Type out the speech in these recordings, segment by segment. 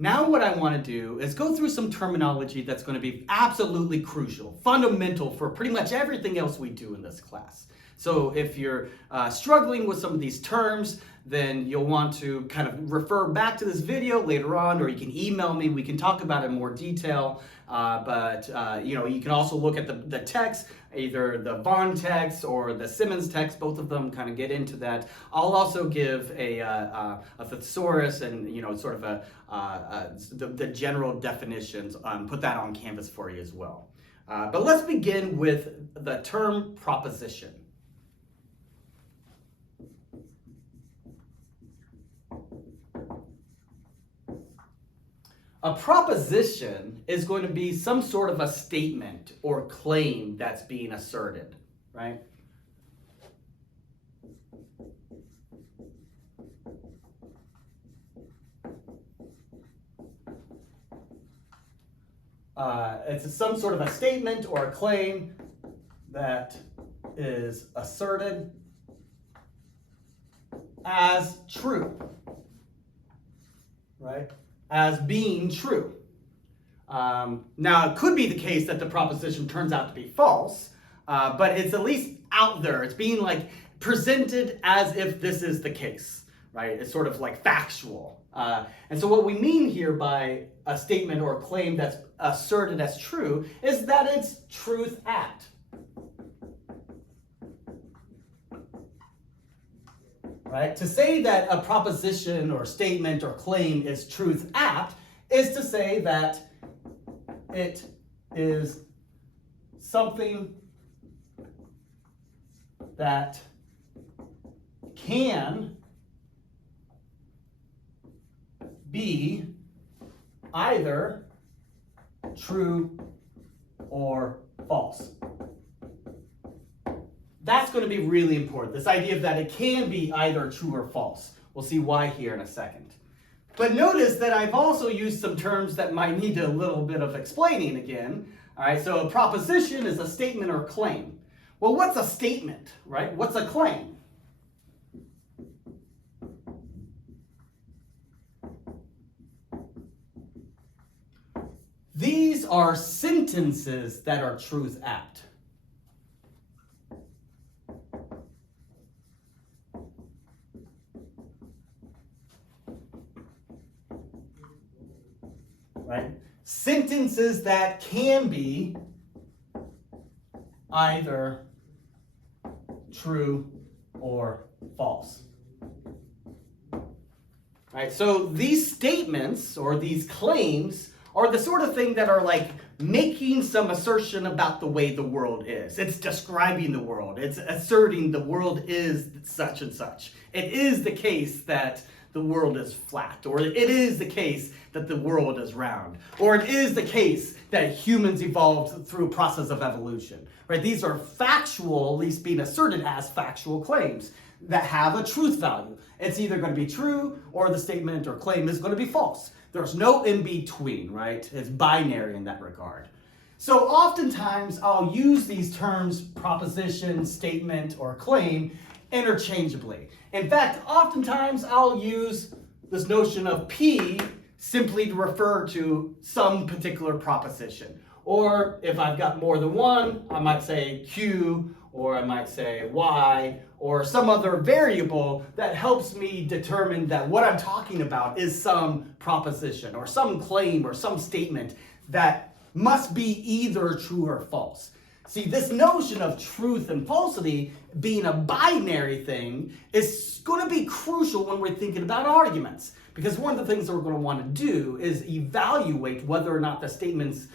Now what I want to do is go through some terminology that's going to be absolutely crucial, fundamental for pretty much everything else we do in this class. So if you're struggling with some of these terms, then you'll want to kind of refer back to this video later on, or you can email me. We can talk about it in more detail. You can also look at the text, either the Vaughan text or the Simmons text. Both of them kind of get into that. I'll also give a thesaurus and sort of the general definitions. Put that on Canvas for you as well. But let's begin with the term proposition. A proposition is going to be some sort of a statement or claim that's being asserted, right? It's some sort of a statement or a claim that is asserted as true, right? As being true. Now, it could be the case that the proposition turns out to be false, but it's at least out there. It's being presented as if this is the case, right? It's sort of like factual. And so what we mean here by a statement or a claim that's asserted as true is that it's truth apt. Right? To say that a proposition or statement or claim is truth apt is to say that it is something that can be either true or false. That's going to be really important, this idea that it can be either true or false. We'll see why here in a second. But notice that I've also used some terms that might need a little bit of explaining again. All right, so a proposition is a statement or claim. Well, what's a statement, right? What's a claim? These are sentences that are truth apt. Right? Sentences that can be either true or false. Right? So these statements or these claims are the sort of thing that are making some assertion about the way the world is. It's describing the world. It's asserting the world is such and such. It is the case that the world is flat, or it is the case that the world is round, or it is the case that humans evolved through a process of evolution, right? These are factual, at least being asserted as factual claims that have a truth value. It's either going to be true or the statement or claim is going to be false. There's no in between, right? It's binary in that regard. So oftentimes I'll use these terms, proposition, statement, or claim, interchangeably. In fact, oftentimes I'll use this notion of P simply to refer to some particular proposition. Or if I've got more than one, I might say Q, or I might say Y, or some other variable that helps me determine that what I'm talking about is some proposition, or some claim, or some statement that must be either true or false. See, this notion of truth and falsity being a binary thing is going to be crucial when we're thinking about arguments. Because one of the things that we're going to want to do is evaluate whether or not the statements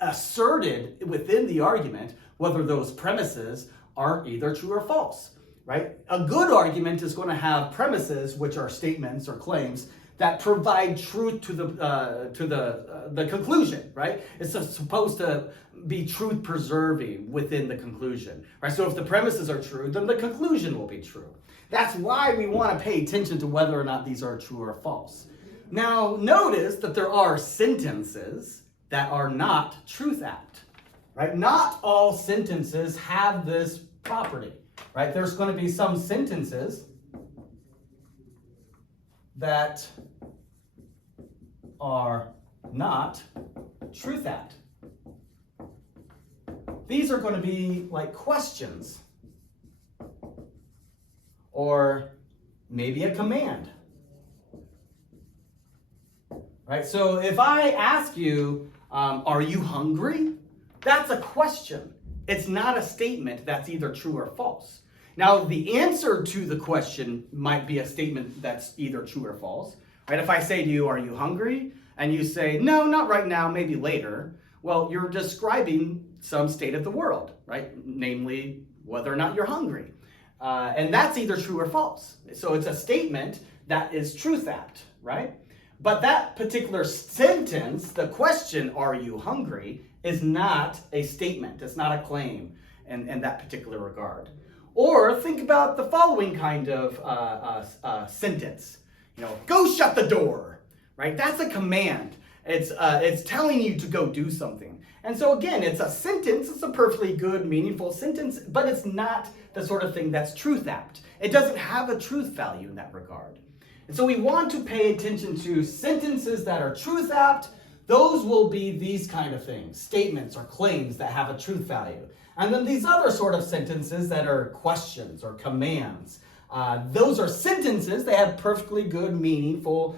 asserted within the argument, whether those premises are either true or false, right? A good argument is going to have premises, which are statements or claims, that provide truth to the conclusion, right? It's supposed to be truth preserving within the conclusion, right? So if the premises are true, then the conclusion will be true. That's why we want to pay attention to whether or not these are true or false. Now, notice that there are sentences that are not truth apt, right? Not all sentences have this property, right? There's going to be some sentences that are not truth-apt. These are going to be like questions or maybe a command. Right? So if I ask you, are you hungry? That's a question. It's not a statement that's either true or false. Now, the answer to the question might be a statement that's either true or false. Right? If I say to you, are you hungry? And you say, no, not right now, maybe later. Well, you're describing some state of the world, right? Namely, whether or not you're hungry. And that's either true or false. So it's a statement that is truth-apt, right? But that particular sentence, the question, are you hungry, is not a statement. It's not a claim in that particular regard. Or think about the following kind of sentence. Go shut the door, right? That's a command. It's telling you to go do something. And so again, it's a sentence. It's a perfectly good, meaningful sentence, but it's not the sort of thing that's truth-apt. It doesn't have a truth value in that regard. And so we want to pay attention to sentences that are truth-apt. Those will be these kind of things, statements or claims that have a truth value. And then these other sort of sentences that are questions or commands. Those are sentences. They have perfectly good, meaningful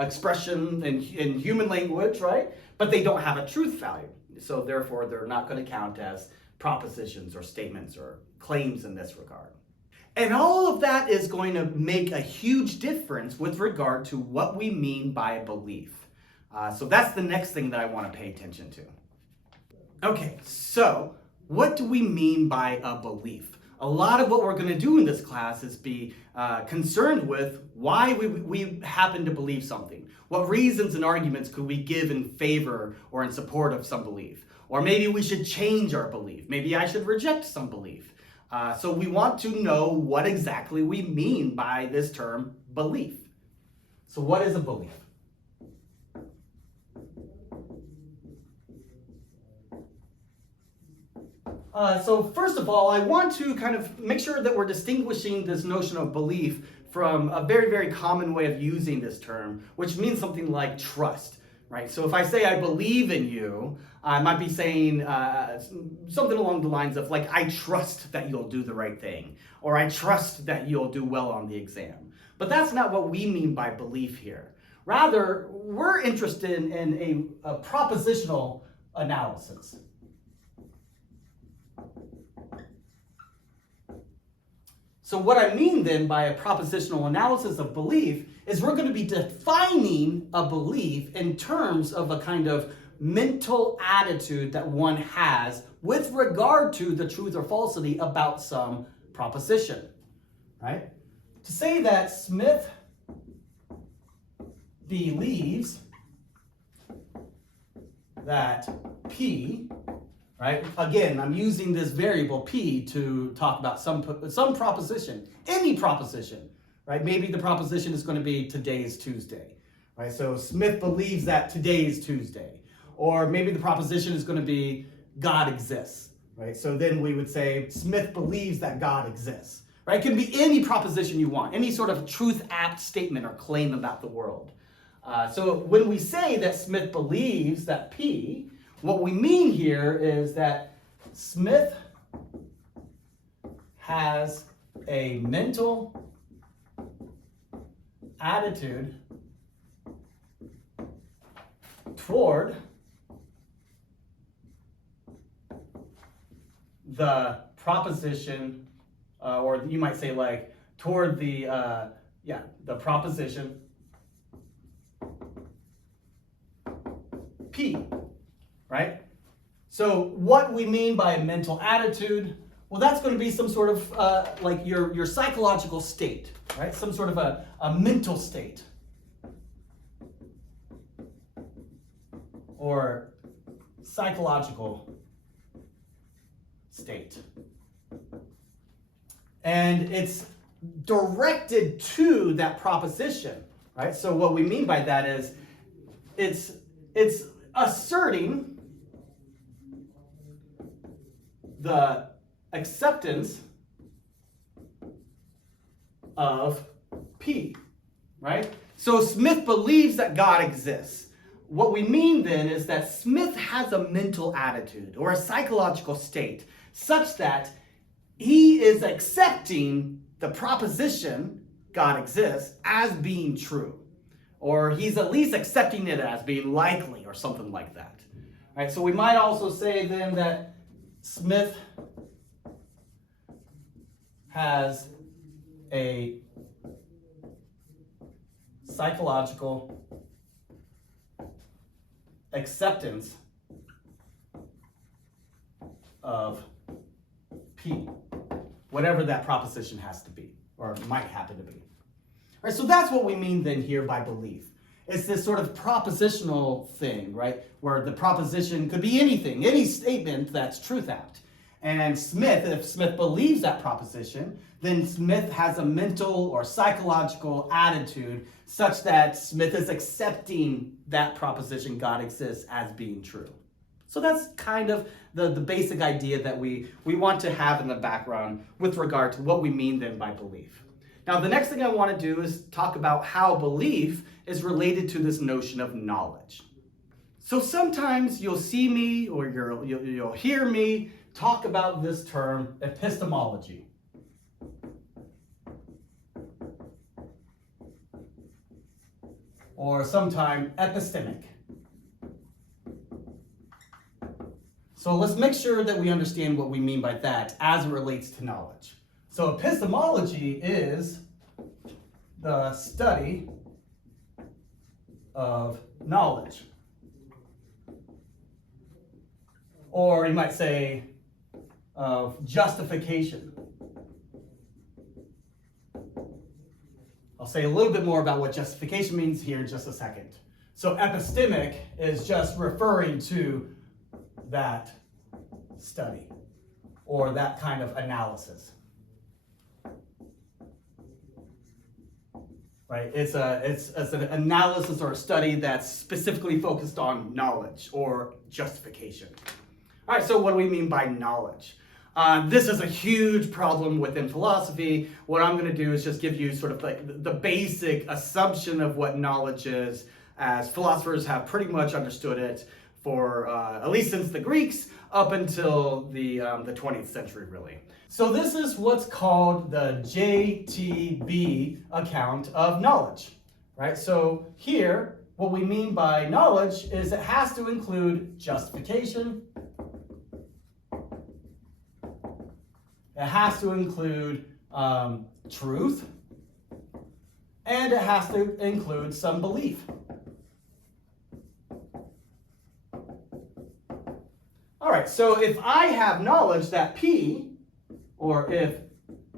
expression in human language, right? But they don't have a truth value. So therefore, they're not going to count as propositions or statements or claims in this regard. And all of that is going to make a huge difference with regard to what we mean by a belief. So that's the next thing that I want to pay attention to. Okay, so what do we mean by a belief? A lot of what we're going to do in this class is be concerned with why we happen to believe something. What reasons and arguments could we give in favor or in support of some belief? Or maybe we should change our belief. Maybe I should reject some belief. So we want to know what exactly we mean by this term belief. So what is a belief? So first of all, I want to kind of make sure that we're distinguishing this notion of belief from a very, very common way of using this term, which means something like trust, right? So if I say I believe in you, I might be saying something along the lines of like, I trust that you'll do the right thing, or I trust that you'll do well on the exam. But that's not what we mean by belief here. Rather, we're interested in a propositional analysis. So what I mean then by a propositional analysis of belief is we're going to be defining a belief in terms of a kind of mental attitude that one has with regard to the truth or falsity about some proposition, right? To say that Smith believes that P, right? Again, I'm using this variable P to talk about some proposition, any proposition, right? Maybe the proposition is going to be today is Tuesday, right? So Smith believes that today is Tuesday. Or maybe the proposition is going to be God exists, right? So then we would say Smith believes that God exists, right? It can be any proposition you want, any sort of truth-apt statement or claim about the world. So when we say that Smith believes that P, what we mean here is that Smith has a mental attitude toward the proposition, or you might say like toward the proposition P. Right? So what we mean by a mental attitude, well, that's going to be some sort of like your psychological state, right? Some sort of a mental state. Or psychological state. And it's directed to that proposition, right? So what we mean by that is it's asserting the acceptance of P, right? So Smith believes that God exists. What we mean then is that Smith has a mental attitude or a psychological state such that he is accepting the proposition God exists as being true. Or he's at least accepting it as being likely or something like that. All right, so we might also say then that Smith has a psychological acceptance of P, whatever that proposition has to be, or might happen to be. All right, so that's what we mean then here by belief. It's this sort of propositional thing, right? Where the proposition could be anything, any statement that's truthout. And Smith, if Smith believes that proposition, then Smith has a mental or psychological attitude such that Smith is accepting that proposition God exists as being true. So that's kind of the basic idea that we want to have in the background with regard to what we mean then by belief. Now, the next thing I want to do is talk about how belief is related to this notion of knowledge. So sometimes you'll see me or you'll hear me talk about this term, epistemology. Or sometime epistemic. So let's make sure that we understand what we mean by that as it relates to knowledge. So epistemology is the study of knowledge. Or you might say of justification. I'll say a little bit more about what justification means here in just a second. So epistemic is just referring to that study or that kind of analysis. Right? It's an analysis or a study that's specifically focused on knowledge or justification. All right, so what do we mean by knowledge? This is a huge problem within philosophy. What I'm going to do is just give you sort of like the basic assumption of what knowledge is, as philosophers have pretty much understood it for at least since the Greeks up until the 20th century, really. So this is what's called the JTB account of knowledge, right? So here, what we mean by knowledge is it has to include justification. It has to include truth, and it has to include some belief. All right, so if I have knowledge that P, or if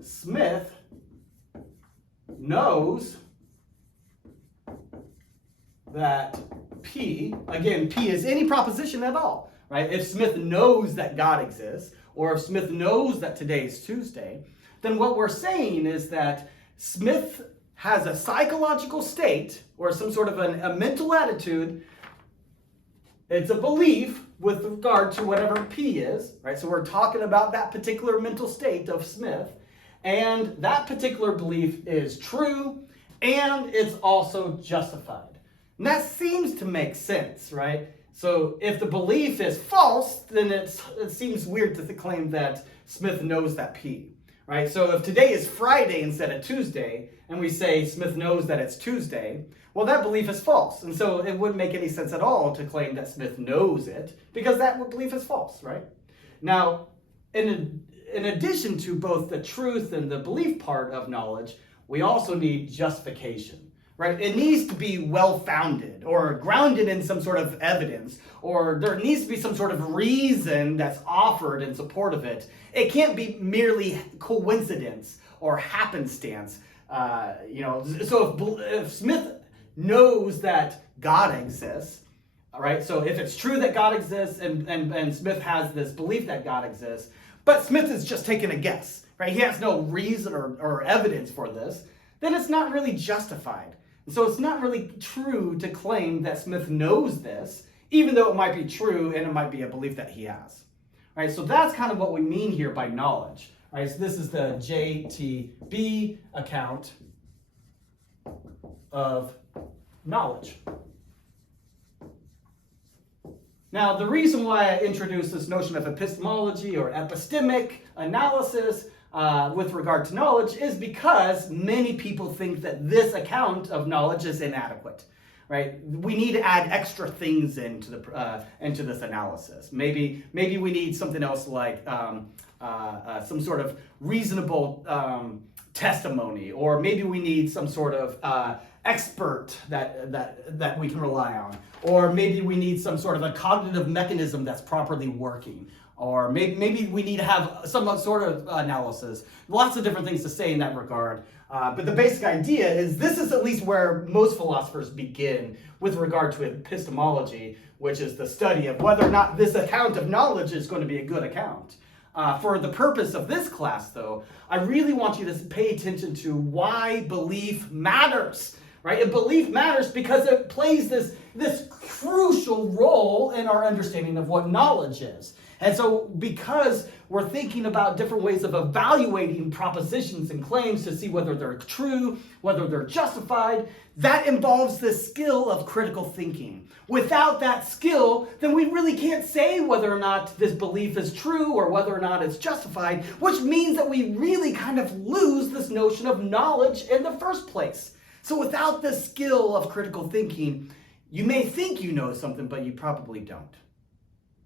Smith knows that P, again, P is any proposition at all, right? If Smith knows that God exists, or if Smith knows that today is Tuesday, then what we're saying is that Smith has a psychological state or some sort of a mental attitude. It's a belief with regard to whatever P is, right? So we're talking about that particular mental state of Smith, and that particular belief is true, and it's also justified. And that seems to make sense, right? So if the belief is false, then it seems weird to claim that Smith knows that P, right? So if today is Friday instead of Tuesday, and we say Smith knows that it's Tuesday, well, that belief is false. And so it wouldn't make any sense at all to claim that Smith knows it, because that belief is false, right? Now, in addition to both the truth and the belief part of knowledge, we also need justification. Right? It needs to be well-founded or grounded in some sort of evidence, or there needs to be some sort of reason that's offered in support of it. It can't be merely coincidence or happenstance. So if Smith knows that God exists, all right, so if it's true that God exists and Smith has this belief that God exists, but Smith is just taking a guess, right? He has no reason or evidence for this, then it's not really justified. So it's not really true to claim that Smith knows this, even though it might be true and it might be a belief that he has. All right, so that's kind of what we mean here by knowledge. All right, so this is the JTB account of knowledge. Now, the reason why I introduced this notion of epistemology or epistemic analysis with regard to knowledge is because many people think that this account of knowledge is inadequate, right? We need to add extra things into this analysis. Maybe we need something else like some sort of reasonable testimony, or maybe we need some sort of expert that we can rely on, or maybe we need some sort of a cognitive mechanism that's properly working, or maybe we need to have some sort of analysis. Lots of different things to say in that regard. But the basic idea is this is at least where most philosophers begin with regard to epistemology, which is the study of whether or not this account of knowledge is going to be a good account. For the purpose of this class, though, I really want you to pay attention to why belief matters, right? And belief matters because it plays this crucial role in our understanding of what knowledge is. And so because we're thinking about different ways of evaluating propositions and claims to see whether they're true, whether they're justified, that involves the skill of critical thinking. Without that skill, then we really can't say whether or not this belief is true or whether or not it's justified, which means that we really kind of lose this notion of knowledge in the first place. So without the skill of critical thinking, you may think you know something, but you probably don't.